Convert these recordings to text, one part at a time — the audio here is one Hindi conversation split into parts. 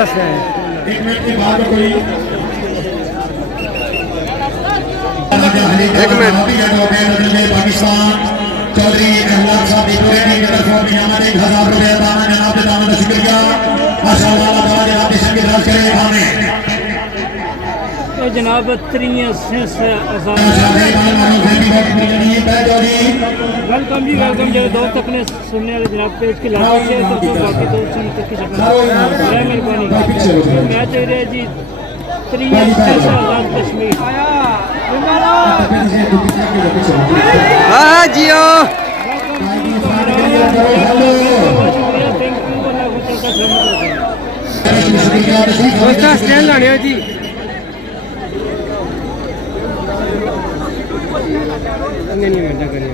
हंसते हैं। 1 मिनट के बाद कोई 1 मिनट पाकिस्तान चौधरी रहमान साहब की पूरे टीम की तरफ से 1000 रुपए दामन जनाब दामन का शुक्रिया माशाअल्लाह अल्लाह जनाब की संगत राज करे आमीन। जनाब वेलकम जी वेलकम जो दोस्त अपने सुनने वाले जनाब पेज की लाइक शेयर करते हो बाकी दोस्त तक की शक्ल मेहरबानी मैच हो रहा है जी 3 आज़ाद कश्मीर। हाँ जियो दोस्ता स्टैंड लाने जी नहीं घंटा करिए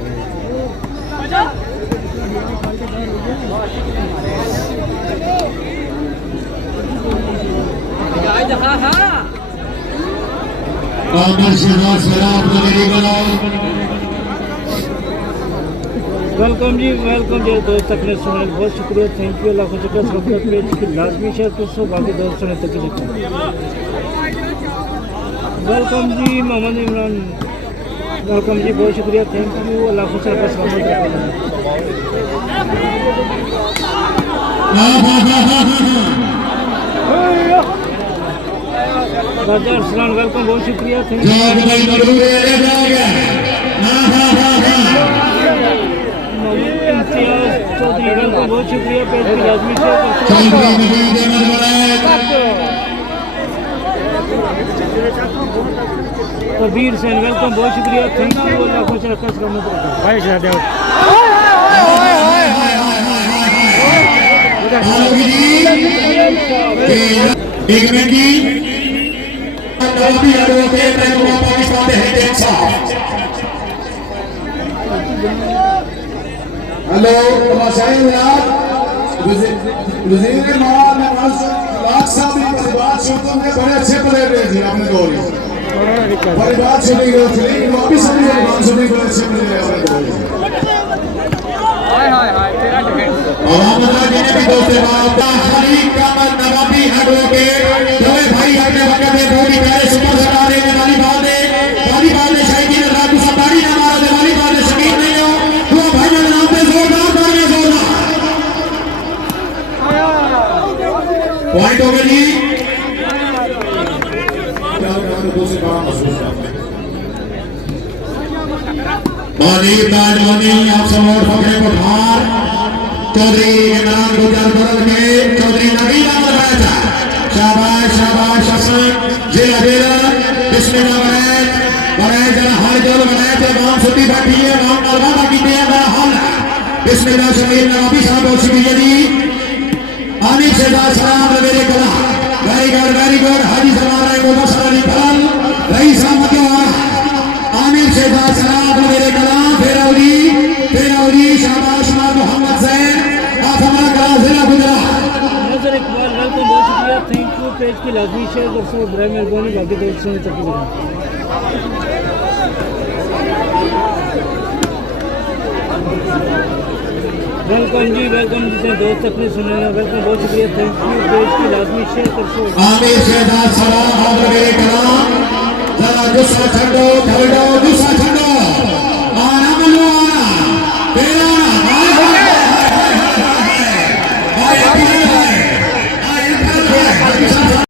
वेलकम जी वेलकम जो दोस्त अपने सुने बहुत शुक्रिया थैंक यू अल्लाह शुक्र सबका पेज की लाजमी शेयर कर सो बाकी दोस्त सुने तक वेलकम जी मोहम्मद इमरान वेलकम जी बहुत शुक्रिया थैंक यू अल्लाह खुश रखा सलामत राजा अरसलान वेलकम बहुत शुक्रिया thank you Imtiaz Chaudhary welcome बहुत शुक्रिया पेज की लाजमी शेयर कबीर सैन वेलकम बहुत शुक्रिया थैंक यू अल्लाह खुश रखा सलामत रखा भाई शादी एक मिनट की पाकिस्तान के हेड साहब हेलो तमाशाई जनाब वज़ीर माल लाख साहब की परिवार शूटिंग में बड़े अच्छे प्लेयर रहे थे आपने दौरी परिवार शूटिंग रहे थे लेकिन वापिस अपनी परिवार शूटिंग बड़े अच्छे प्लेयर रहे आपने दौरी तेरा टिकट मोहम्मद जी ने भी दोस्ते बाबा खलील कामल नवाबी एडवोकेट जो भाई अपने वक्त में बहुत ही प्यारे सुपर स्टार है वालीबॉल ने शायद राजू सतारी ने हमारा वालीबॉल ने शकीन नहीं हो तो भाई ने नाम पे जोरदार पॉइंट हो गई आप सब और फकरे को भार चौधरी इमरान गुजर बरद में चौधरी नवीन अहमद बैठा शाबाश शाबाश हसन जिला जिला बिस्मिल्लाह बनाए जरा हाल जोल बनाए तो गांव छुट्टी बैठी है गांव नलवा की है मेरा हाल बिस्मिल्लाह शमीर नवाबी साहब बहुत शुक्रिया जी आमिर शेदार सलाम मेरे कला वेरी गुड हाजी सलाम मुबशर अली फल रईस अहमद आमिर शेदार सलाम मेरे कला फेरावली शाबाश मोहम्मद जैन आप हमारा कला जिला गुजरात नजर इकबाल वेलकम बहुत शुक्रिया थैंक यू पेज की लाजमी शेयर कर सो बड़ा मेहरबानी बाकी दोस्त सुने तक वेलकम जी वेलकम जिसे दोस्त अपने सुने वेलकम बहुत शुक्रिया थैंक यू पेज की लाजमी शेयर कर सो आमिर शेदार सलाम मेरे कला जरा दूसरा छंडो